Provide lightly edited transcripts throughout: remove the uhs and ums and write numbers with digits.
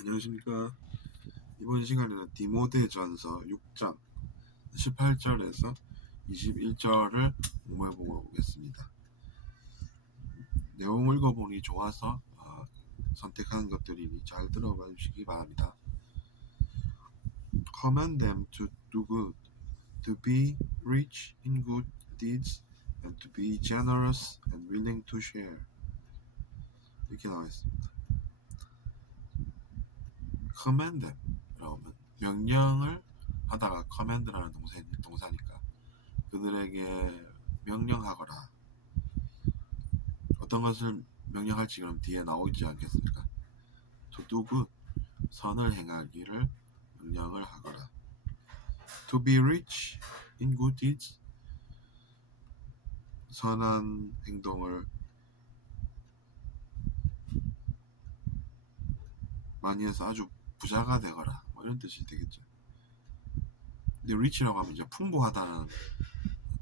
안녕하십니까. 이번 시간에는 디모데전서 6장 18절에서 21절을 공부해보고 오겠습니다. 내용 읽어보니 좋아서 선택한 것들이니 잘 들어봐 주시기 바랍니다. Command them to do good, to be rich in good deeds, and to be generous and willing to share. 이렇게 나와 있습니다. Command them 라고 하면 명령을 하다가 command라는 동사니까 그들에게 명령하거라. 어떤 것을 명령할지 그럼 뒤에 나오지 않겠습니까? To do good, 선을 행하기를 명령을 하거라. To be rich in good deeds, 선한 행동을 많이 해서 아주 부자가 되거라. 뭐 이런 뜻이 되겠죠. 근데 rich라고 하면 이제 풍부하다는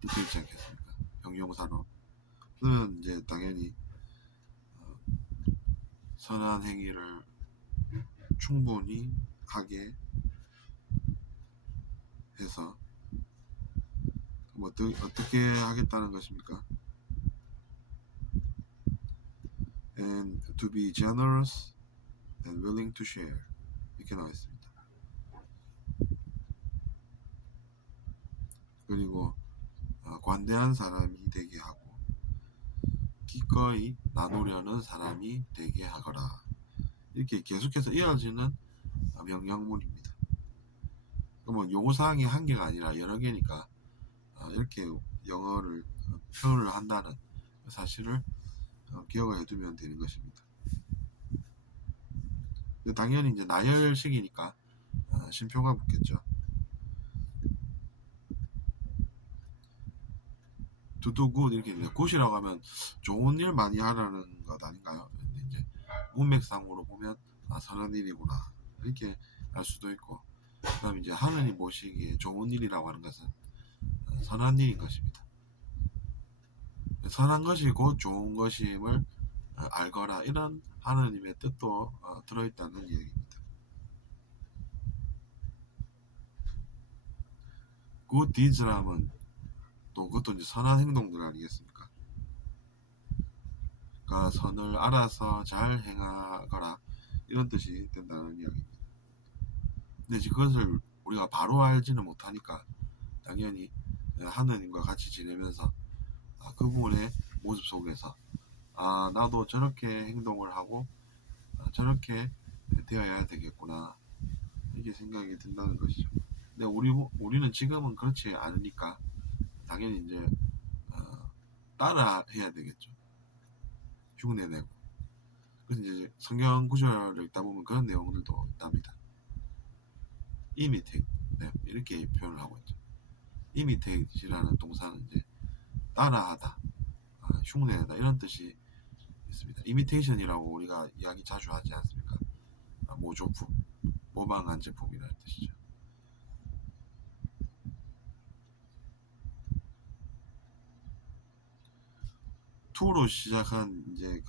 뜻이 있지 않겠습니까? 형용사로. 그러면 이제 당연히 선한 행위를 충분히 하게 해서 뭐 어떻게 하겠다는 것입니까? And to be generous and willing to share 이렇게 나와 있습니다. 그리고 관대한 사람이 되게 하고 기꺼이 나누려는 사람이 되게 하거라. 이렇게 계속해서 이어지는 명령문입니다. 뭐 요구사항이 한 개가 아니라 여러 개니까 이렇게 영어를 표현을 한다는 사실을 기억을 해두면 되는 것입니다. 근데 당연히 이제 나열식이니까 쉼표가 붙겠죠. To do good 이렇게 good이라고 하면 좋은 일 많이 하라는 것 아닌가요? 근데 이제 문맥상으로 보면 선한 일이구나 이렇게 알 수도 있고, 그다음 이제 하느님 보시기에 좋은 일이라고 하는 것은 선한 일인 것입니다. 선한 것이 곧 좋은 것임을 알거라, 이런 하느님의 뜻도 들어있다는 이야기입니다. good deeds라면 또 그것도 이제 선한 행동들 아니겠습니까? 그러니까 선을 알아서 잘 행하거라 이런 뜻이 된다는 이야기입니다. 근데 이제 그것을 우리가 바로 알지는 못하니까 당연히 하느님과 같이 지내면서 그분의 모습 속에서 나도 저렇게 행동을 하고 저렇게 되어야 되겠구나 이렇게 생각이 든다는 것이죠. 근데 우리는 지금은 그렇지 않으니까 당연히 이제 따라 해야 되겠죠. 흉내내고. 그래서 이제 성경 구절을 읽다 보면 그런 내용들도 있답니다. imitate, 네, 이렇게 표현을 하고 있죠. imitate이라는 동사는 이제 따라하다, 흉내내다 이런 뜻이 있습니다. imitation이라고 우리가 이야기 자주 하지 않습니까? 모조품, 모방한 제품이라는 뜻이죠. to로 시작한 이제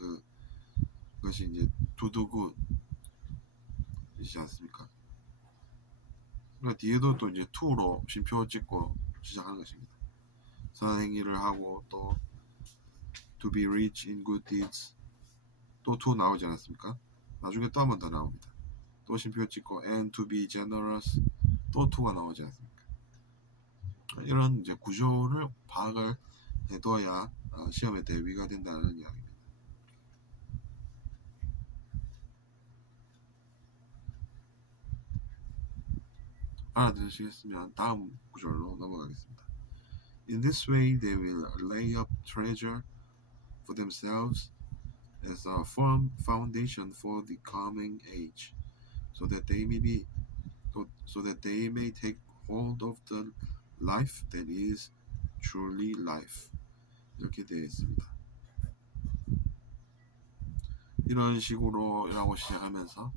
그것이 이제 to do good 이지 않습니까? 그러니까 뒤에도 또 이제 to로 쉼표 찍고 시작하는 것입니다. 선한 행위를 하고 또 to be rich in good deeds 또 to 나오지 않았습니까? 나중에 또 한 번 더 나옵니다. 또 쉼표 찍고 and to be generous 또 to가 나오지 않습니까? 이런 이제 구조를 파악을 해둬야 시험에 대비가 된다는 이야기입니다. 알아들으시겠으면 다음 구절로 넘어가겠습니다. In this way they will lay up treasure for themselves as a firm foundation for the coming age, so that they may take hold of the life that is truly life. 이렇게 되어 있습니다. 이런 식으로라고 시작하면서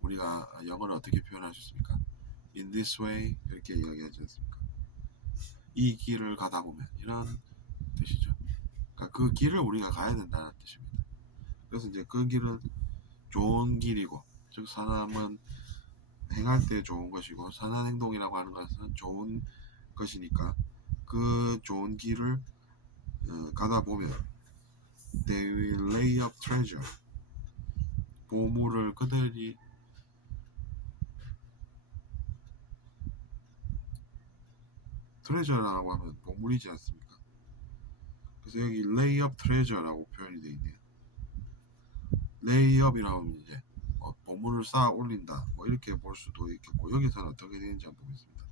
우리가 영어를 어떻게 표현할 수 있습니까? In this way 이렇게 이야기하지 않습니까? 이 길을 가다 보면 이런 뜻이죠. 그러니까 그 길을 우리가 가야 된다는 뜻입니다. 그래서 이제 그 길은 좋은 길이고 즉 선함은 행할 때 좋은 것이고 선한 행동이라고 하는 것은 좋은 것이니까 그 좋은 길을 가다 보면 they will lay up treasure 보물을 그들이 트레저라고 하면 보물이지 않습니까? 그래서 여기 lay up treasure라고 표현이 되어 있네요. lay up이라고 하면 이제 보물을 쌓아 올린다 뭐 이렇게 볼 수도 있겠고 여기서는 어떻게 되는지 한번 보겠습니다.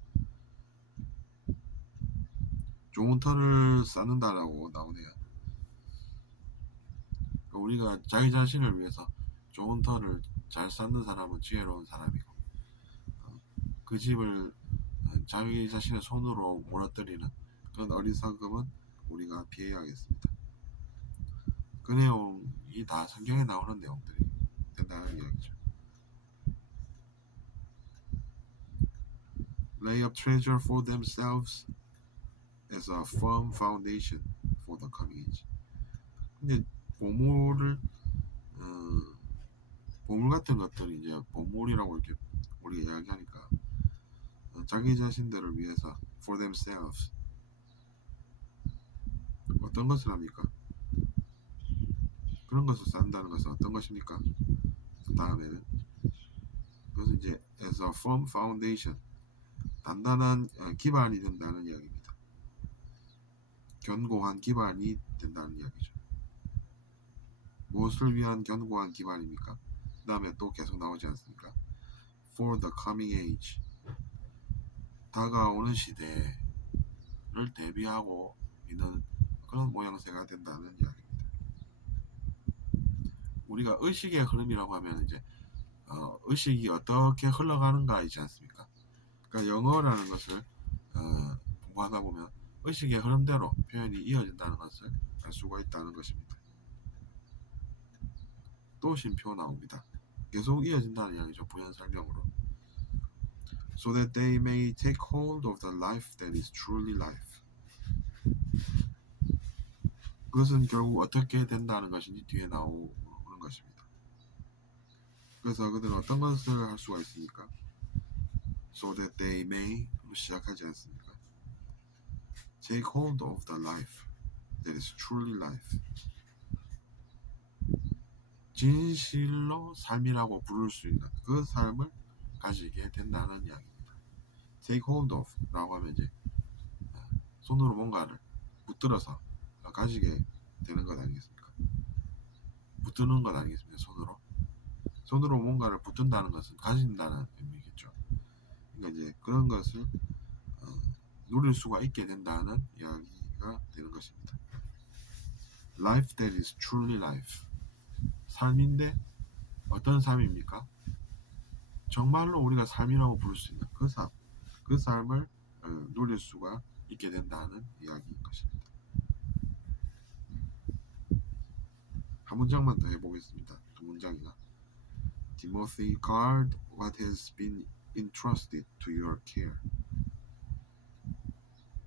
좋은 터를 쌓는다라고 나오네요. 그러니까 우리가 자기 자신을 위해서 좋은 터를 잘 쌓는 사람은 지혜로운 사람이고 그 집을 자기 자신의 손으로 무너뜨리는 그런 어리석음은 우리가 피해야겠습니다. 그 내용이 다 성경에 나오는 내용들이 된다는 이야기죠. Lay up treasure for themselves as a firm foundation for the coming age. 근데 보물을 보물 같은 것들이 이제 보물이라고 이렇게 우리가 이야기하니까 자기 자신들을 위해서 for themselves 어떤 것을 합니까? 그런 것을 쌓는다는 것은 어떤 것입니까? 그 다음에는 그것은 이제 as a firm foundation 단단한 기반이 된다는 이야기입니다. 견고한 기반이 된다는 이야기죠. 무엇을 위한 견고한 기반입니까? 그 다음에 또 계속 나오지 않습니까? For the coming age 다가오는 시대를 대비하고 있는 그런 모양새가 된다는 이야기입니다. 우리가 의식의 흐름이라고 하면 이제 의식이 어떻게 흘러가는가 있지 않습니까? 그러니까 영어라는 것을 공부하다 보면 의식의 흐름대로 표현이 이어진다는 것을 알 수가 있다는 것입니다. 또 쉼표 나옵니다. 계속 이어진다는 이야기죠. 부연 설명으로. So that they may take hold of the life that is truly life. 그것은 결국 어떻게 된다는 것인지 뒤에 나오는 것입니다. 그래서 그들은 어떤 것을 할 수가 있습니까? So that they may 시작하지 않습니까? Take hold of the life that is truly life. 진실로 삶이라고 부를 수 있는 그 삶을 가지게 된다는 이야기입니다. Take hold of 라고 하면 이제 손으로 뭔가를 붙들어서 가지게 되는 것 아니겠습니까? 붙드는 것 아니겠습니까? 손으로 뭔가를 붙든다는 것은 가진다는 의미겠죠. 그러니까 이제 그런 것을 누릴 수가 있게 된다는 이야기가 되는 것입니다. Life that is truly life. 삶인데 어떤 삶입니까? 정말로 우리가 삶이라고 부를 수 있는 그 삶을 누릴 수가 있게 된다는 이야기인 것입니다. 한 문장만 더 해보겠습니다. 두 문장이나 Timothy, guard what has been entrusted to your care.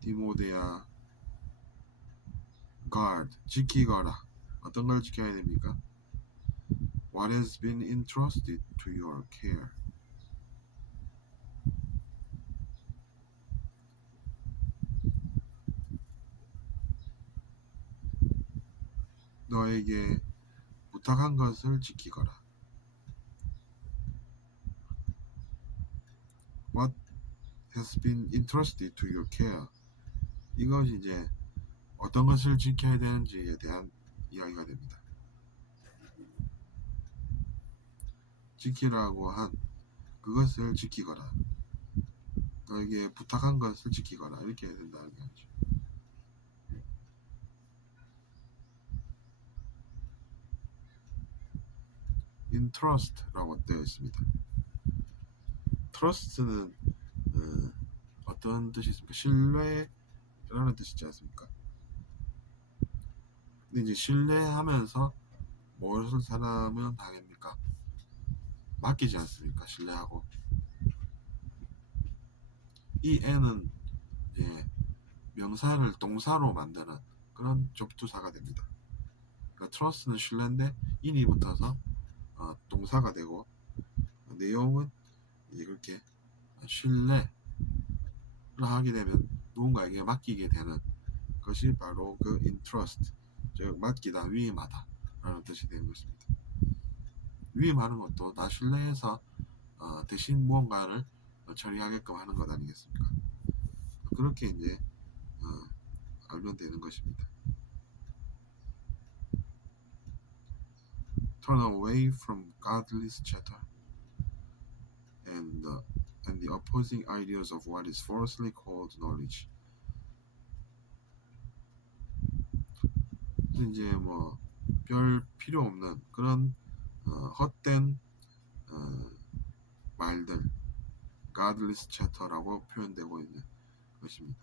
디모데야, guard, 지키거라. 어떤 걸 지켜야 됩니까? What has been entrusted to your care. 너에게 부탁한 것을 지키거라. What has been entrusted to your care. 이것이 이제 어떤 것을 지켜야 되는지에 대한 이야기가 됩니다. 지키라고 한 그것을 지키거라. 너에게 부탁한 것을 지키거라. 이렇게 해야 된다는 이야기죠. entrust라고 되어 있습니다. trust는 어떤 뜻이 있습니까? 신뢰라는 뜻이지 않습니까? 근데 이제 신뢰하면서 무엇을 사람은 하겠습니까? 맡기지 않습니까? 신뢰하고 이 N은 명사를 동사로 만드는 그런 접두사가 됩니다. 그러니까 trust는 신뢰인데 in이 붙어서 동사가 되고 내용은 이제 그렇게 신뢰를 하게 되면 누군가에게 맡기게 되는 것이 바로 그 entrust, 즉 맡기다, 위임하다 라는 뜻이 되는 것입니다. 위임하는 것도 나 신뢰해서 대신 무언가를 처리하게끔 하는 것 아니겠습니까? 그렇게 이제 알면 되는 것입니다. Turn away from godless chatter and the opposing ideas of what is falsely called knowledge. 이제 뭐 별 필요 없는 그런 헛된 말들, godless chatter라고 표현되고 있는 것입니다.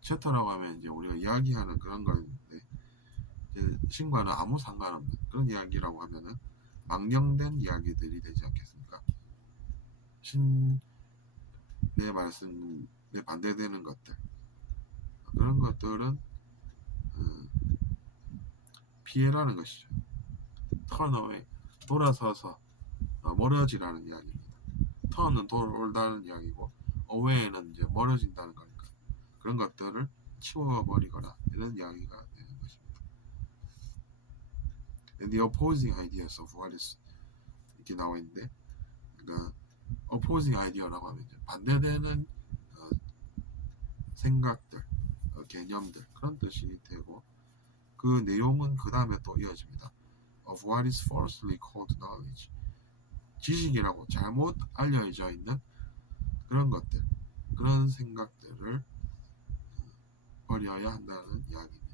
chatter라고 하면 이제 우리가 이야기하는 그런 건데, 이제 신과는 아무 상관없는 그런 이야기라고 하면은 망령된 이야기들이 되지 않겠습니까? 신의 말씀에 반대되는 것들, 그런 것들은 피해라는 것이죠. turn away, 돌아서서 멀어지라는 이야기입니다. turn은 돌다는 이야기고, away는 이제 멀어진다는 거니까 그런 것들을 치워버리거나 이런 이야기가 되는 것입니다. And the opposing ideas of what is 이렇게 나와 있는데, 그러니까 opposing idea라고 하면 이제 반대되는 생각들, 개념들, 그런 뜻이 되고, 그 내용은 그 다음에 또 이어집니다. Of what is falsely called knowledge, 지식이라고 잘못 알려져 있는 그런 것들, 그런 생각들을 버려야 한다는 이야기입니다.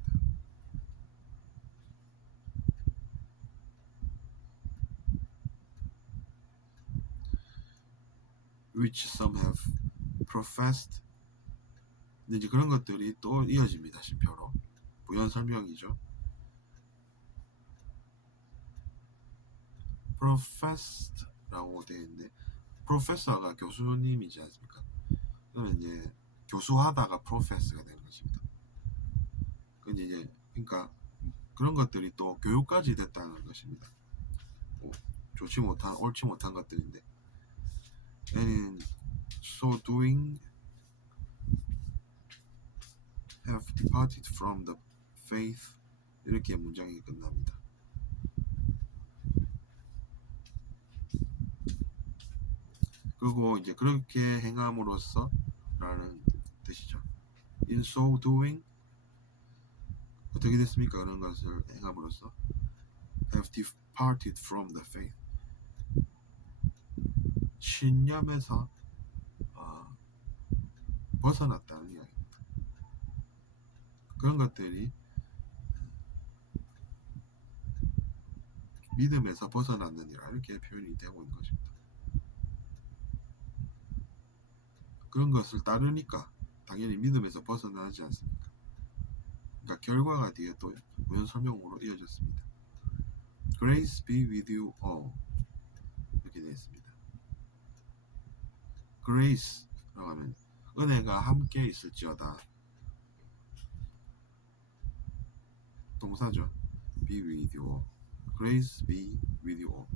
Which some have professed. 이제 그런 것들이 또 이어집니다. 심표로 부연 설명이죠. professed라고 되어 있는데, professor가 교수님이지 않습니까? 그러면 이제 교수하다가 professor가 되는 것입니다. 근데 이제 그러니까 그런 것들이 또 교육까지 됐다는 것입니다. 좋지 못한, 옳지 못한 것들인데, and so doing have departed from the faith, 이렇게 문장이 끝납니다. 그리고 이제 그렇게 행함으로써 라는 뜻이죠. In so doing, 어떻게 됐습니까? 그런 것을 행함으로써 have departed from the faith, 신념에서 벗어났다는 이야기입니다. 그런 것들이 믿음에서 벗어났느니라, 이렇게 표현이 되고 있는 것입니다. 그런 것을 따르니까 당연히 믿음에서 벗어나지 않습니까? 그러니까 결과가 뒤에 또 부연 설명으로 이어졌습니다. Grace be with you all, 이렇게 되어 있습니다. Grace라고 하면 은혜가 함께 있을지어다, 동사죠. Be with you all. Grace be with you all.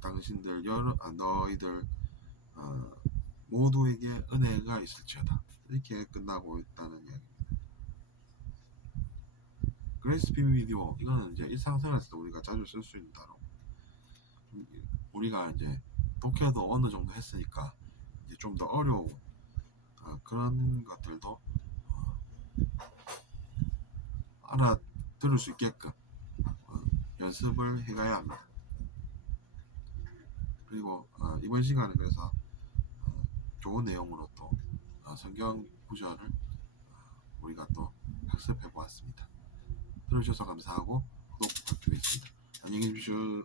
당신들 너희들 모두에게 은혜가 있을지어다, 이렇게 끝나고 있다는 이야기입니다. Grace be with you all, 이거는 이제 일상생활에서 우리가 자주 쓸 수 있는 단어. 우리가 이제 독해도 어느 정도 했으니까 이제 좀 더 어려운 그런 것들도 알아들을 수 있게끔 연습을 해가야 합니다. 그리고 이번 시간은 그래서 좋은 내용으로 또 성경 구절을 우리가 또 학습해 보았습니다. 들어주셔서 감사하고 구독 부탁드리겠습니다. 안녕히 계십시오.